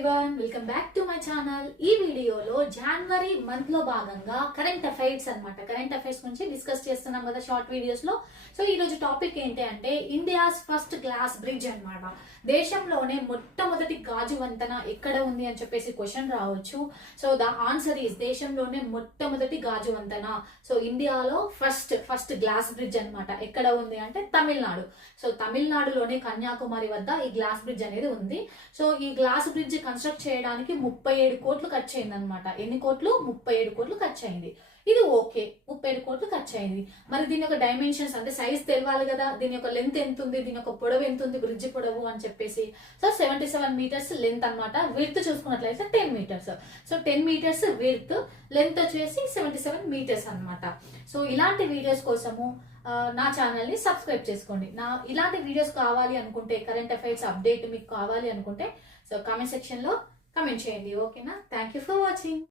Everyone, welcome back to my channel. ఈ వీడియోలో జనవరి month లో భాగంగా కరెంట్ అఫైర్స్ కరెంట్ అఫైర్స్ గురించి డిస్కస్ చేస్తున్నాం కదా షార్ట్ వీడియోస్ లో. సో ఈ రోజు టాపిక్ ఏంటి అంటే ఇండియాస్ ఫస్ట్ గ్లాస్ బ్రిడ్జ్ అన్నమాట. దేశంలోనే మొట్టమొదటి గాజు వంతెన ఎక్కడ ఉంది అని చెప్పేసి క్వశ్చన్ రావచ్చు. సో ద ఆన్సర్ ఈస్ దేశంలోనే మొట్టమొదటి గాజు వంతెన. సో ఇండియాలో ఫస్ట్ గ్లాస్ బ్రిడ్జ్ అన్నమాట. ఎక్కడ ఉంది అంటే తమిళనాడు. సో తమిళనాడులోని కన్యాకుమారి వద్ద ఈ గ్లాస్ బ్రిడ్జ్ అనేది ఉంది. సో ఈ గ్లాస్ బ్రిడ్జ్ కన్స్ట్రక్ట్ చేయడానికి 37 కోట్లు ఖర్చు అయింది అనమాట. ఎన్ని కోట్లు? 37 కోట్లు ఖర్చు అయింది. ఇది ఓకే, 37 కోట్లు ఖర్చు అయింది. మరి దీని యొక్క డైమెన్షన్స్ అంటే సైజ్ తెలవాలి కదా. దీని యొక్క లెంత్ ఎంత ఉంది, దీని యొక్క పొడవు ఎంత ఉంది, బ్రిడ్జ్ పొడవు అని చెప్పేసి. సో 77 మీటర్స్ లెంత్ అనమాట. విడ్త్ చూసుకున్నట్లయితే 10 meters. So 10 meters width, length వచ్చేసి 77 మీటర్స్ అనమాట. సో ఇలాంటి వీడియోస్ కోసము నా ఛానల్ ని సబ్స్క్రైబ్ చేసుకోండి. ఇలాంటి వీడియోస్ కావాలి అనుకుంటే, కరెంట్ అఫైర్స్ అప్డేట్ మీకు కావాలి అనుకుంటే సో కామెంట్ సెక్షన్ లో కామెంట్ చేయండి. ఓకేనా? Thank you for watching.